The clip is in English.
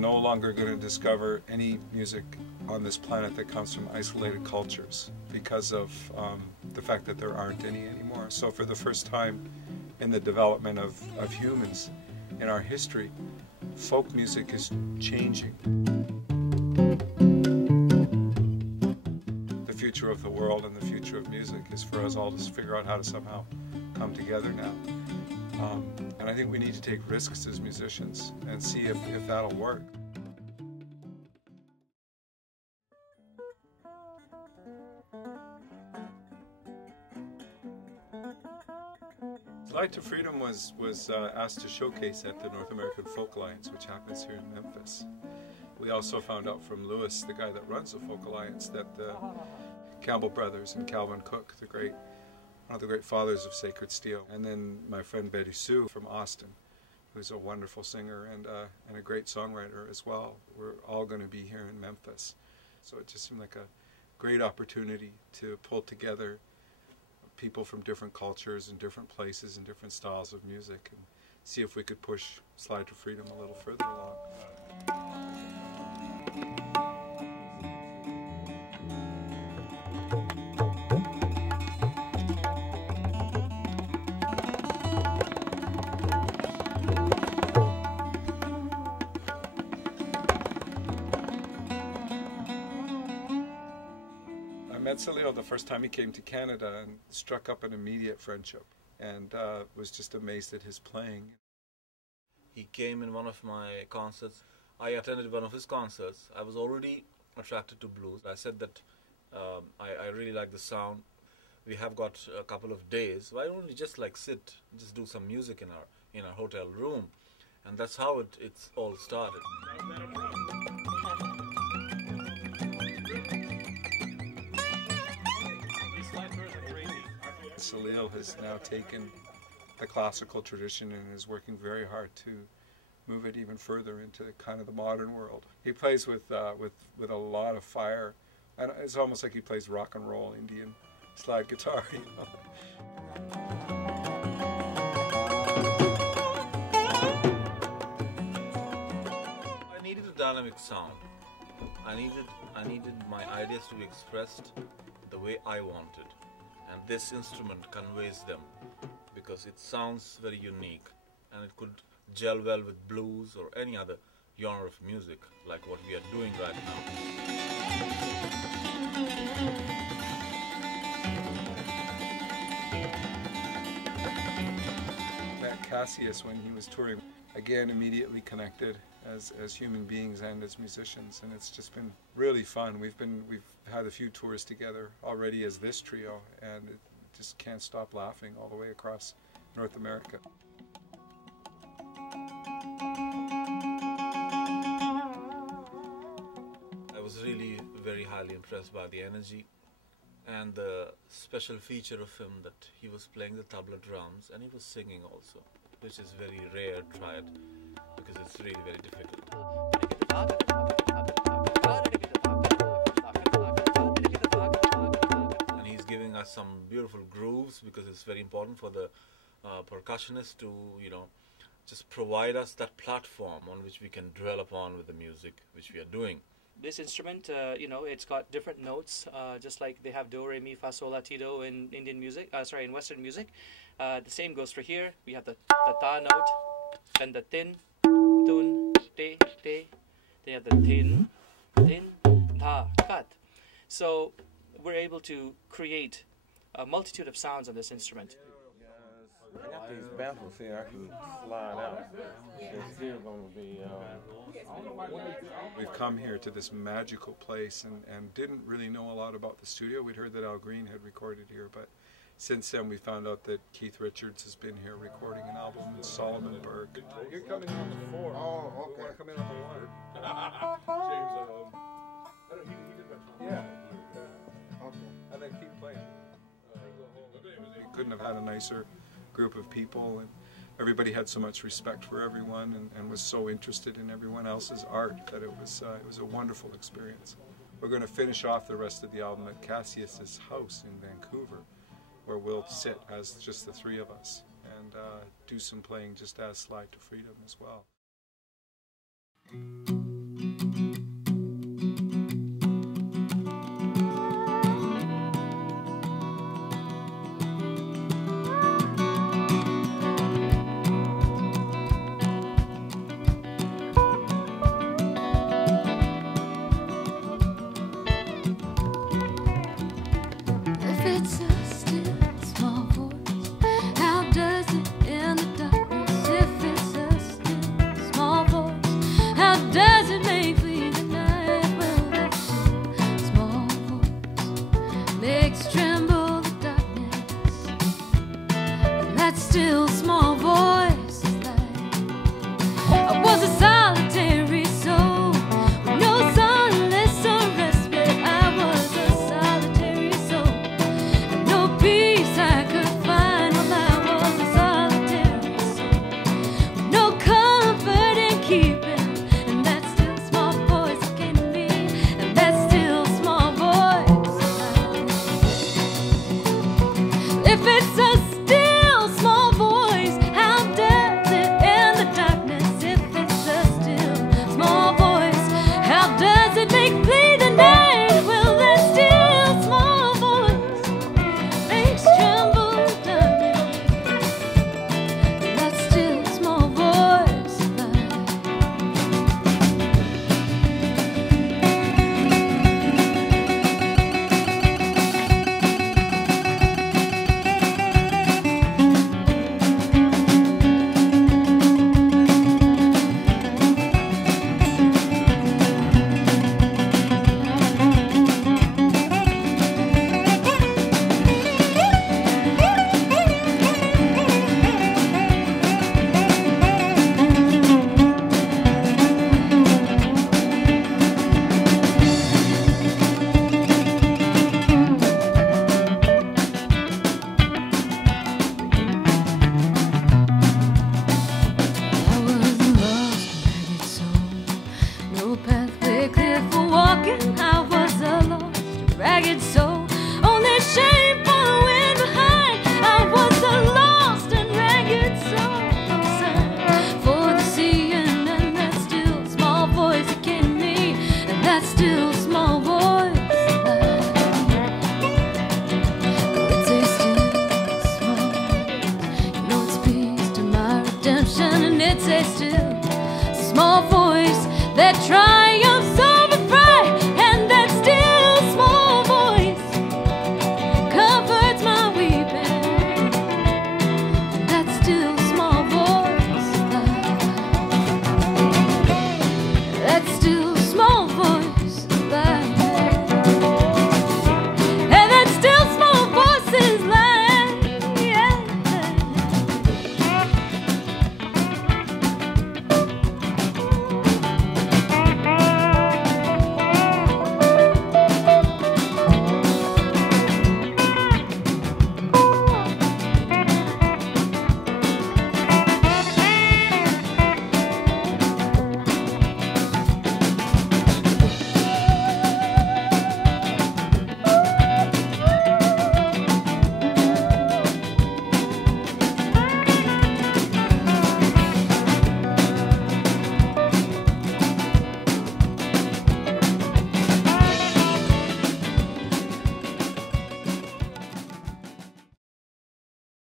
no longer going to discover any music on this planet that comes from isolated cultures because of the fact that there aren't any anymore. So for the first time in the development of humans in our history, folk music is changing. The future of the world and the future of music is for us all to figure out how to somehow come together now. And I think we need to take risks as musicians and see if that'll work. Slide to Freedom was asked to showcase at the North American Folk Alliance, which happens here in Memphis. We also found out from Lewis, the guy that runs the Folk Alliance, that the Campbell Brothers and Cooke, one of the great fathers of sacred steel, and then my friend Betty Soo from Austin, who's a wonderful singer and a great songwriter as well. We're all going to be here in Memphis. So it just seemed like a great opportunity to pull together people from different cultures and different places and different styles of music and see if we could push Slide to Freedom a little further along. I met Salil the first time he came to Canada and struck up an immediate friendship, and was just amazed at his playing. He came in one of my concerts. I attended one of his concerts. I was already attracted to blues. I said that I really like the sound. We have got a couple of days. Why don't we just sit, just do some music in our hotel room? And that's how it's all started. Salil has now taken the classical tradition and is working very hard to move it even further into kind of the modern world. He plays with a lot of fire, and it's almost like he plays rock and roll Indian slide guitar. You know? I needed a dynamic sound. I needed my ideas to be expressed the way I wanted. And this instrument conveys them because it sounds very unique and it could gel well with blues or any other genre of music like what we are doing right now. Met Cassius when he was touring, again immediately connected as human beings and as musicians, and it's just been really fun. We've had a few tours together already as this trio, and it just can't stop laughing all the way across North America. I was really very highly impressed by the energy and the special feature of him that he was playing the tabla drums and he was singing also, which is very rare tried because it's really very difficult. And he's giving us some beautiful grooves because it's very important for the percussionist to, just provide us that platform on which we can dwell upon with the music which we are doing. This instrument, it's got different notes, just like they have do, re, mi, fa, sol, la, ti, do in Indian music. In Western music. The same goes for here. We have the ta note and the tin, tun, te, te. They have the tin, dha, kat. So we're able to create a multitude of sounds on this instrument. I got these baffles here I can slide out. It's still going to be... We've come here to this magical place and didn't really know a lot about the studio. We'd heard that Greene had recorded here, but since then we found out that Keith Richards has been here recording an album, and Solomon Burke. You're coming in on the 4. Oh, okay. You want to come in on the 1? James, he did mention. Yeah. Okay. And then keep playing. We couldn't have had a nicer group of people, and everybody had so much respect for everyone and was so interested in everyone else's art that it was a wonderful experience. We're going to finish off the rest of the album at Cassius's house in Vancouver, where we'll sit as just the three of us and do some playing just as Slide to Freedom as well. try